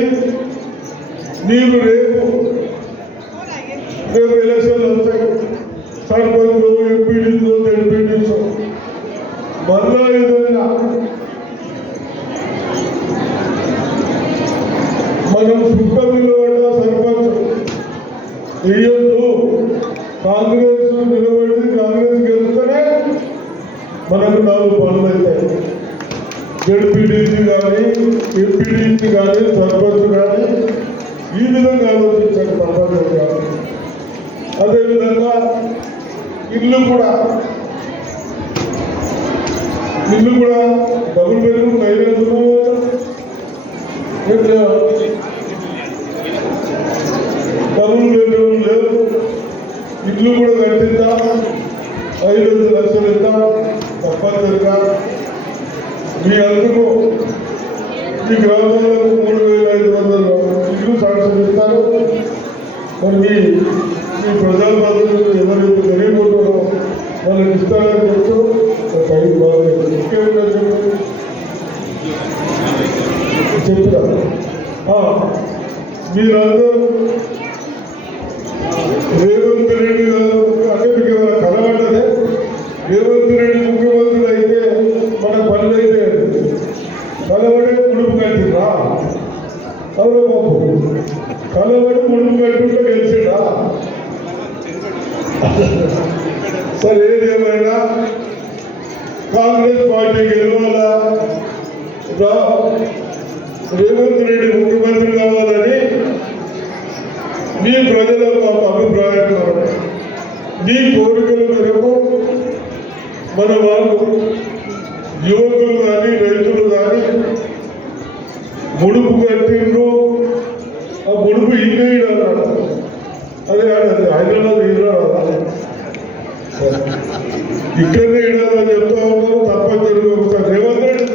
మీరు రేపు ఎలక్షన్లు వస్తాయి. సర్పంచ్, ఎంపీడీలు, జడ్పీడీలు మళ్ళా ఏదైనా మనం సుఖ నిలబడ్డ సర్పంచ్ వేయొద్దు. కాంగ్రెస్ నిలబడి కాంగ్రెస్ గెలిస్తేనే మనకు 4 పనులు అవుతాయి. జడ్పీడీసీ కానీ, ఎంపీడీసీ కానీ, సర్పంచ్ కానీ ఈ విధంగా ఆలోచించండి తప్పనిసరిగా. అదేవిధంగా ఇల్లు కూడా ఇల్లు కూడా డబుల్ బెడ్రూమ్ కైవేస్తున్నావు డబుల్ బెడ్రూమ్ లేవు. ఇల్లు కూడా కట్టిద్దా 5 లక్షలు ఇద్దాం తప్పనిసరిగా. మీ అందుకు ఈ గ్రామాలకు 3,500 ఇల్లు సాక్ష్యం ఇస్తారు. మరి మీ ప్రజాప్రతినిధులు ఎవరైతే తెలియకుంటారో వాళ్ళకి ఇస్తారని చెప్తూ టైం బాగలేదు. ఇంకేమిటో చెప్తా. మీరందరూ రేవంత్ రెడ్డి గారు అంటే మీకు ఏమైనా కలవడ్డదే? రేవంత్ రెడ్డి ముఖ్యమంత్రి అయితే మన పనులు అయితే కలవడే ముడుపు కట్టిరా? అవును బాబు, కలవడి ముడుపు కట్టుంటే గెలిచిండా? సరే, ఏదేమైనా కాంగ్రెస్ పార్టీ గెలవాలా, రేవంత్ రెడ్డి ముఖ్యమంత్రి కావాలని మీ ప్రజల అభిప్రాయం. మీ కోరికల మేరకు మన వాళ్ళు యువకులు కానీ రైతులు కానీ ముడుపు కట్టిండ్రు. ఆ ముడుపు ఇల్లు అదే హైదరాబాద్ ఇక్కడనే ఇడాలని చెప్తా ఉన్నారు. తప్పనిసరిగా ఒకసారి రేవంత్ రెడ్డి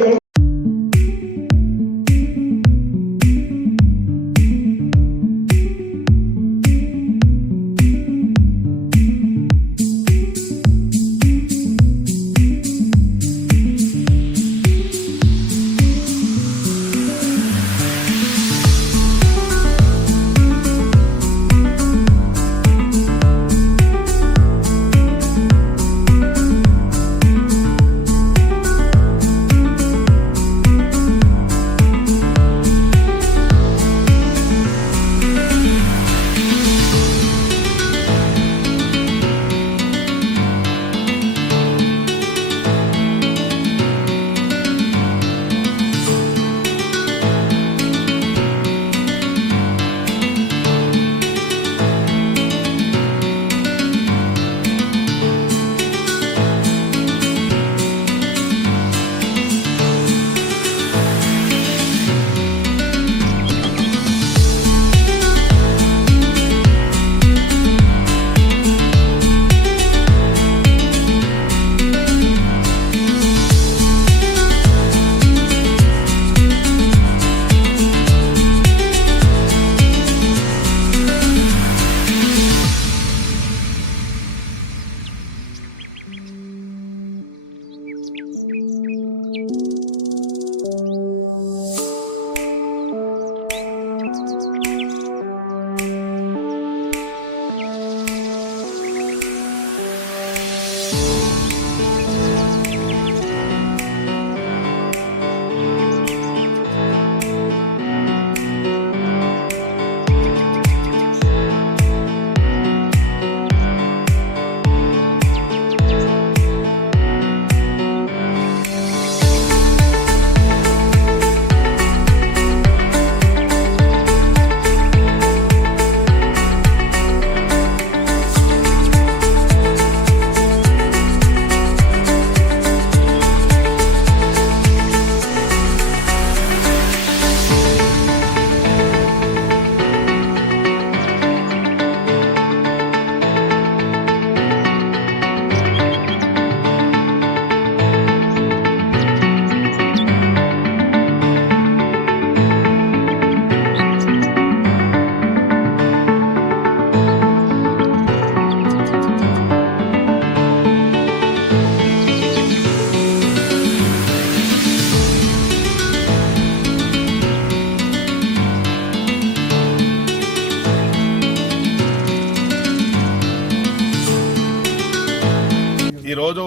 ఈరోజు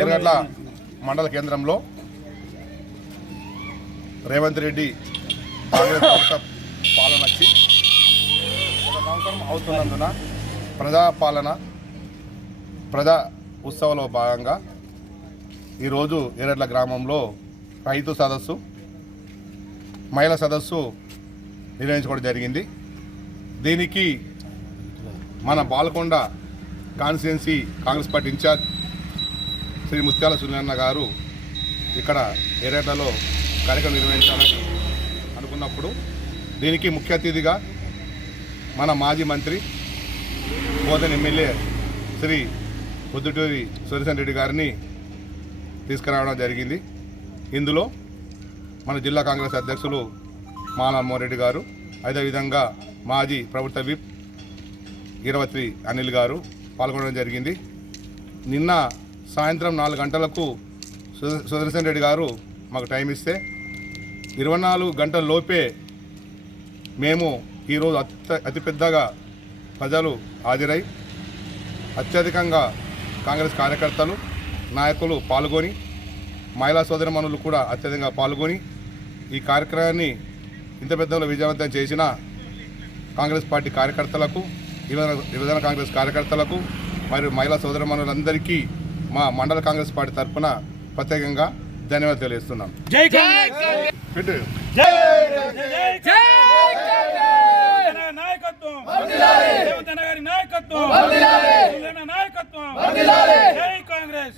ఎర్రగడ్ల మండల కేంద్రంలో రేవంత్ రెడ్డి కాంగ్రెస్ ప్రభుత్వ పాలన వచ్చి 1 సంవత్సరం అవుతున్నందున ప్రజా ఉత్సవంలో భాగంగా ఈరోజు ఎర్రగడ్ల గ్రామంలో రైతు సదస్సు, మహిళా సదస్సు నిర్వహించుకోవడం జరిగింది. దీనికి మన Balkonda constituency Congress party in-charge Shri Muthyala సునీలన్న గారు ఇక్కడ ఏరేటలో కార్యక్రమం నిర్వహించాలని అనుకున్నప్పుడు దీనికి ముఖ్య అతిథిగా మన మాజీ మంత్రి బోధన్ ఎమ్మెల్యే శ్రీ పొద్దుటూరి సూర్యసేన్ రెడ్డి గారిని తీసుకురావడం జరిగింది. ఇందులో మన జిల్లా కాంగ్రెస్ అధ్యక్షులు మాలమ్మోరెడ్డి గారు, అదేవిధంగా మాజీ ప్రభుత్వ విప్ ఈరవత్రి అనిల్ గారు పాల్గొనడం జరిగింది. నిన్న సాయంత్రం 4 గంటలకు సుదర్శన్ రెడ్డి గారు మాకు టైం ఇస్తే 24 గంటల లోపే మేము ఈరోజు అతిపెద్దగా ప్రజలు హాజరై అత్యధికంగా కాంగ్రెస్ కార్యకర్తలు నాయకులు పాల్గొని మహిళా సోదరిమణులు కూడా అత్యధికంగా పాల్గొని ఈ కార్యక్రమాన్ని ఇంత పెద్దలో విజయవంతం చేసిన కాంగ్రెస్ పార్టీ కార్యకర్తలకు, యువజన కాంగ్రెస్ కార్యకర్తలకు మరియు మహిళా సోదరిమణులందరికీ మా మండల కాంగ్రెస్ పార్టీ తరఫున ప్రత్యేకంగా ధన్యవాదాలు తెలియజేస్తున్నాం. జై కాంగ్రెస్, నాయకత్వం, రేవంత్ అన్న గారి నాయకత్వం, నాయకత్వం, జై కాంగ్రెస్.